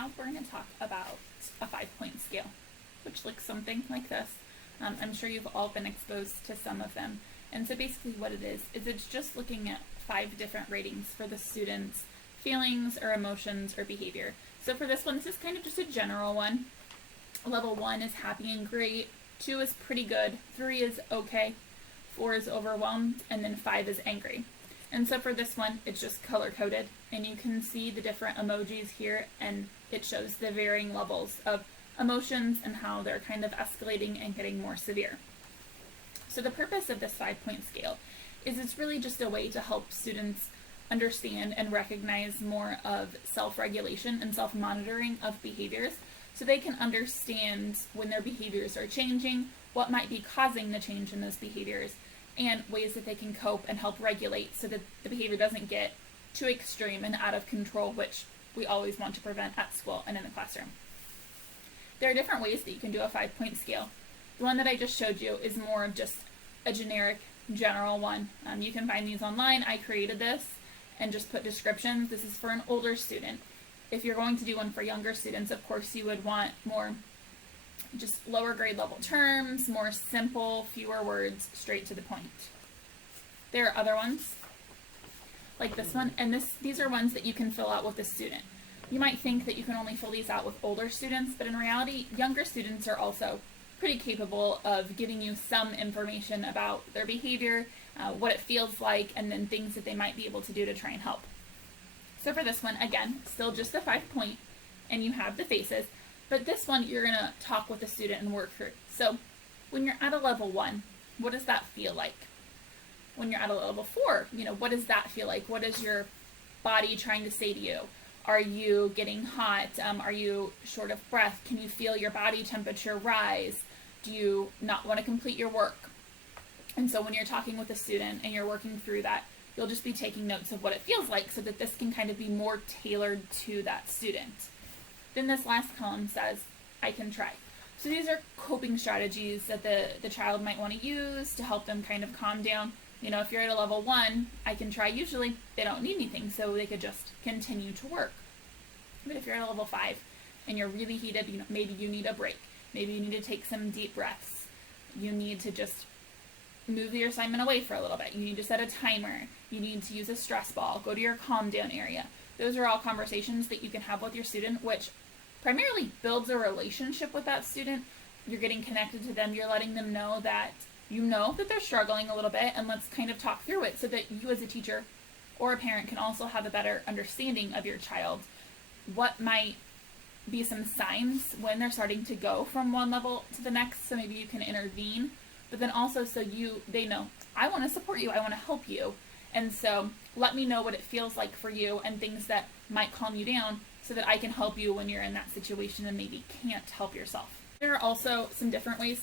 now we're going to talk about a 5-point scale, which looks something like this. I'm sure you've all been exposed to some of them. And so basically what it is it's just looking at 5 different ratings for the student's feelings or emotions or behavior. So for this one, this is kind of just a general one. Level 1 is happy and great, 2 is pretty good, 3 is okay, 4 is overwhelmed, and then 5 is angry. And so for this one, it's just color-coded, and you can see the different emojis here, and it shows the varying levels of emotions and how they're kind of escalating and getting more severe. So the purpose of this 5-point scale is it's really just a way to help students understand and recognize more of self-regulation and self-monitoring of behaviors, so they can understand when their behaviors are changing, what might be causing the change in those behaviors, and ways that they can cope and help regulate so that the behavior doesn't get too extreme and out of control, which we always want to prevent at school and in the classroom. There are different ways that you can do a 5-point scale. The one that I just showed you is more of just a generic, general one. You can find these online. I created this and just put descriptions. This is for an older student. If you're going to do one for younger students, of course you would want more just lower grade level terms, more simple, fewer words, straight to the point. There are other ones like this one, and these are ones that you can fill out with a student. You might think that you can only fill these out with older students, but in reality, younger students are also pretty capable of giving you some information about their behavior, what it feels like, and then things that they might be able to do to try and help. So for this one, again, still just a 5-point, and you have the faces. But this one, you're going to talk with the student and work through. So when you're at a level 1, what does that feel like? When you're at a level 4, what does that feel like? What is your body trying to say to you? Are you getting hot? Are you short of breath? Can you feel your body temperature rise? Do you not want to complete your work? And so when you're talking with a student and you're working through that, you'll just be taking notes of what it feels like so that this can kind of be more tailored to that student. Then this last column says, I can try. So these are coping strategies that the child might want to use to help them kind of calm down. If you're at a level 1, I can try. Usually they don't need anything, so they could just continue to work. But if you're at a level 5 and you're really heated, maybe you need a break. Maybe you need to take some deep breaths. You need to just move your assignment away for a little bit. You need to set a timer. You need to use a stress ball. Go to your calm down area. Those are all conversations that you can have with your student, which primarily builds a relationship with that student. You're getting connected to them. You're letting them know that they're struggling a little bit, and let's kind of talk through it so that you as a teacher or a parent can also have a better understanding of your child. What might be some signs when they're starting to go from one level to the next, so maybe you can intervene, but then also so they know, I want to support you, I want to help you, and so let me know what it feels like for you and things that might calm you down so that I can help you when you're in that situation and maybe can't help yourself. There are also some different ways.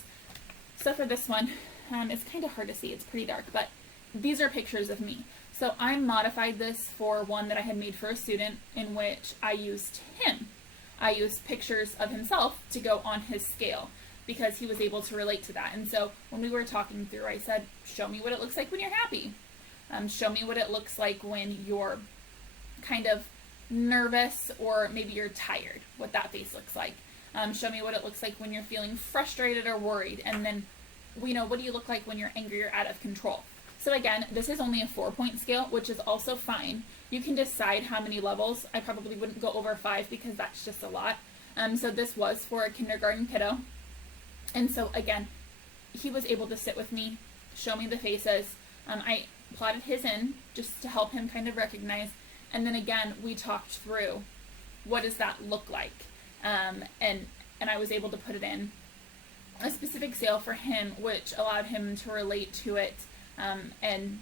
So for this one, it's kind of hard to see, it's pretty dark, but these are pictures of me. So I modified this for one that I had made for a student in which I used him. I used pictures of himself to go on his scale because he was able to relate to that. And so when we were talking through, I said, show me what it looks like when you're happy. Show me what it looks like when you're kind of nervous or maybe you're tired, what that face looks like. Show me what it looks like when you're feeling frustrated or worried. And then what do you look like when you're angry or out of control? So again, this is only a 4-point scale, which is also fine. You can decide how many levels. I probably wouldn't go over 5 because that's just a lot. So this was for a kindergarten kiddo. And so again, he was able to sit with me, show me the faces. I plotted his in just to help him kind of recognize. And then again, we talked through what does that look like. And I was able to put it in a specific scale for him, which allowed him to relate to it. And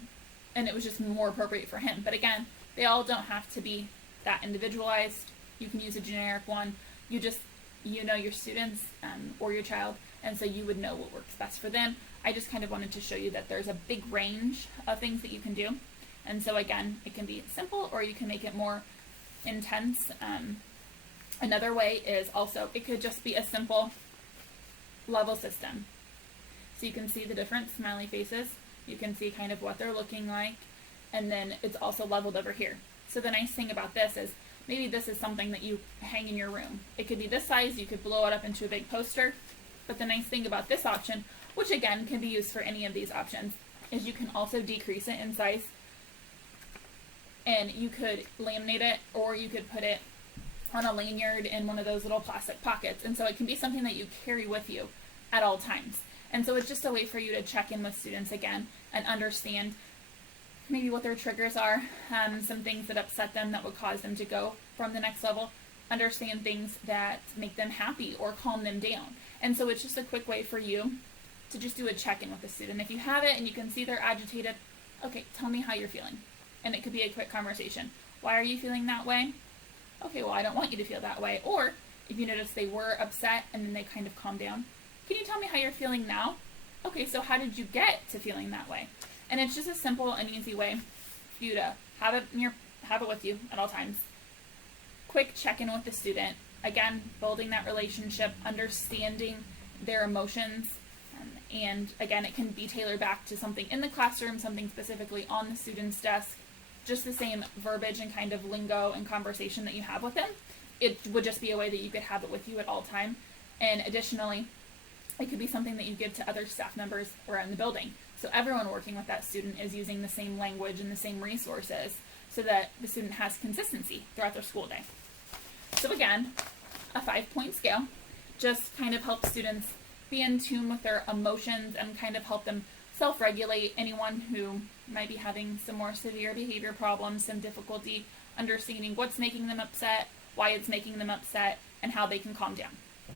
it was just more appropriate for him. But again, they all don't have to be that individualized. You can use a generic one. You know your students or your child, and so you would know what works best for them. I just kind of wanted to show you that there's a big range of things that you can do. And so again, it can be simple or you can make it more intense. Another way is also, it could just be a simple level system. So you can see the different smiley faces. You can see kind of what they're looking like. And then it's also leveled over here. So the nice thing about this is maybe this is something that you hang in your room. It could be this size, you could blow it up into a big poster. But the nice thing about this option, which again can be used for any of these options, is you can also decrease it in size. And you could laminate it, or you could put it on a lanyard in one of those little plastic pockets. And so it can be something that you carry with you at all times. And so it's just a way for you to check in with students again and understand maybe what their triggers are, some things that upset them that would cause them to go from the next level, understand things that make them happy or calm them down. And so it's just a quick way for you to just do a check-in with the student. If you have it and you can see they're agitated, okay, tell me how you're feeling. And it could be a quick conversation. Why are you feeling that way? Okay, well, I don't want you to feel that way. Or if you notice they were upset and then they kind of calmed down, can you tell me how you're feeling now? Okay, so how did you get to feeling that way? And it's just a simple and easy way for you to have it with you at all times. Quick check-in with the student. Again, building that relationship, understanding their emotions. And again, it can be tailored back to something in the classroom, something specifically on the student's desk. Just the same verbiage and kind of lingo and conversation that you have with them. It would just be a way that you could have it with you at all time. And additionally, it could be something that you give to other staff members around the building. So everyone working with that student is using the same language and the same resources so that the student has consistency throughout their school day. So again, a 5-point scale just kind of helps students be in tune with their emotions and kind of help them self-regulate. Anyone who might be having some more severe behavior problems, some difficulty understanding what's making them upset, why it's making them upset, and how they can calm down.